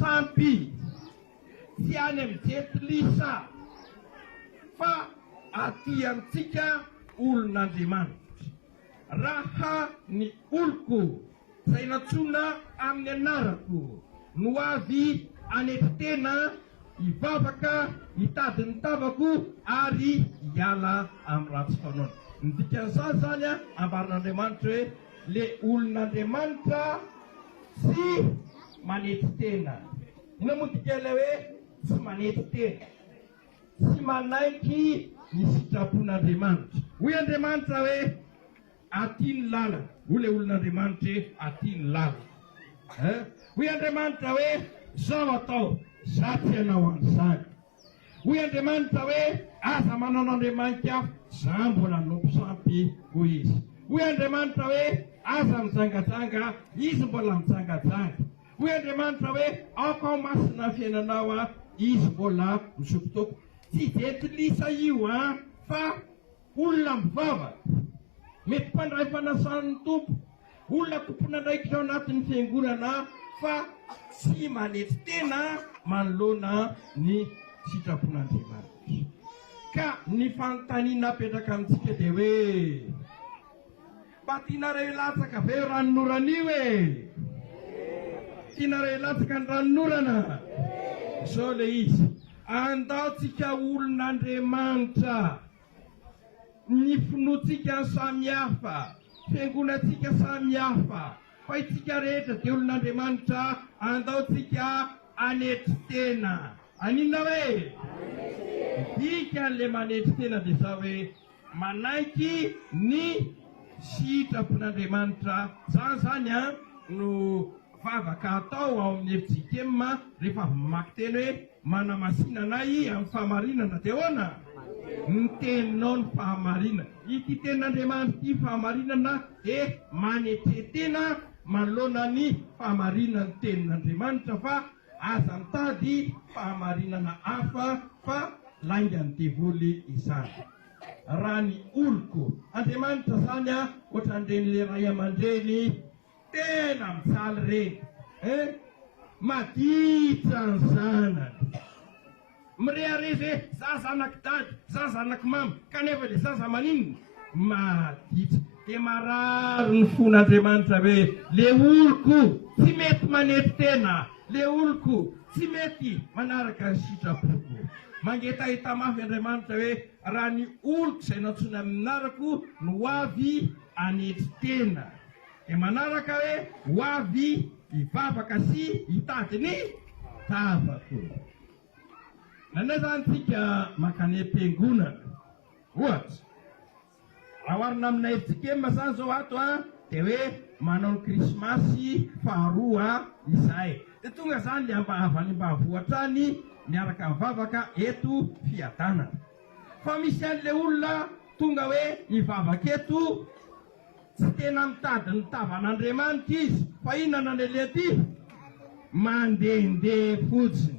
sampy tsy any amin'ny jetilisa fa aty amintsika olon'Andriamanitra. Raha ny oloko izay nantsoina amin'ny anarako no avy hanetry tena, hivavaka, hitady ny tavako ary hiala amin'ny ratsy fanaony. Ny dikan'izany zany ambarin'Andriamanitra hoe le olon'Andriamanitra tsy manetry tena. Ina moa dikala hoe tsy manetry tena, tsy manaiky ny sitrapon'Andriamanitra. Hoy Andriamanitra hoe aty ny lalana, ho le olon'Andriamanitra aty ny lalana. Hoy Andriamanitra hoe zao atao, zaty ianao an'izany. Hoy Andriamanitra hoe aza manan'Andriamanitra za mbola nompo sampy ho izy. Hoy Andriamanitra hoe aza mijangajanga, izy mbola mijangajanga. Hoy Andriamanitra hoe aoko ao masina fiainanao izy mbola misokotoko. Tsy jetilisa io fa olona mivavaka, mety mpandray fanasan'ny tompo, olona tompona ndraikitra ao anatin'ny fiangonana fa tsy manetry tena manoloana ny sitrapon'Andriamanitra. Ka ny fanontaniana apetraka amintsika dia hoe mba tinareo hilatsaka ve ranonorana io e? Tinareo hilatsaka ny ranonorana? Zao le izy. Andaotsika olon'Andriamanitra, ny finoatsika samy hafa, fiangonatsika samy hafa, fa itsika rehetra dia olon'Andriamanitra andaotsika hanetry tena. Anina hoe dikan'le manetry tena dia zao hoe manaiky ny sitrapon'Andriamanitra. Zany no vavaka atao ao amin'ny efisikema rehefa mamaky teny hoe manamasina anay amin'ny fahamarinana dia hoana ny teninao ny fahamarinana. Ity tenin'Andriamanitra ity fahamarinana dia manetry tena manoloana ny fahamarinana ny tenin'Andriamanitra, fa aza mitady fahamarinana hafa fa laingany devoly izany. Raha ny oloko Andriamanitra zany ohatran'ireny ray aman-dreny tena mijaly reny, maditra ny zanany, mireharezy hoe za zanak dady, za zanak mamy, kanefa le zaza maninona maditra. Dia marary ny fon'Andriamanitra hoe le oloko tsy mety manetry tena, le oloko tsy mety manaraka ny sitrapoko. Mangetahita mafy Andriamanitra hoe raha ny oloko izay nantsoina amin'anarako no avy hanetry tena, dia manaraka hoe ho avy hivavaka sy hitady ny tavako. Nanay zany tsika makany am-piangonana ohatra, raha oharina amina efisikema zany zao ato dia hoe manao ny krismasy faharoa izay. Dia tonga zany le avany ambanivohitra any miaraka mivavaka eto Fiadanana. Fa misy an'le olona tonga hoe hivavaka eto tsy tena mitady ny tavan'Andriamanitra izy, fa inona nanelety? Mandehandeha fotsiny.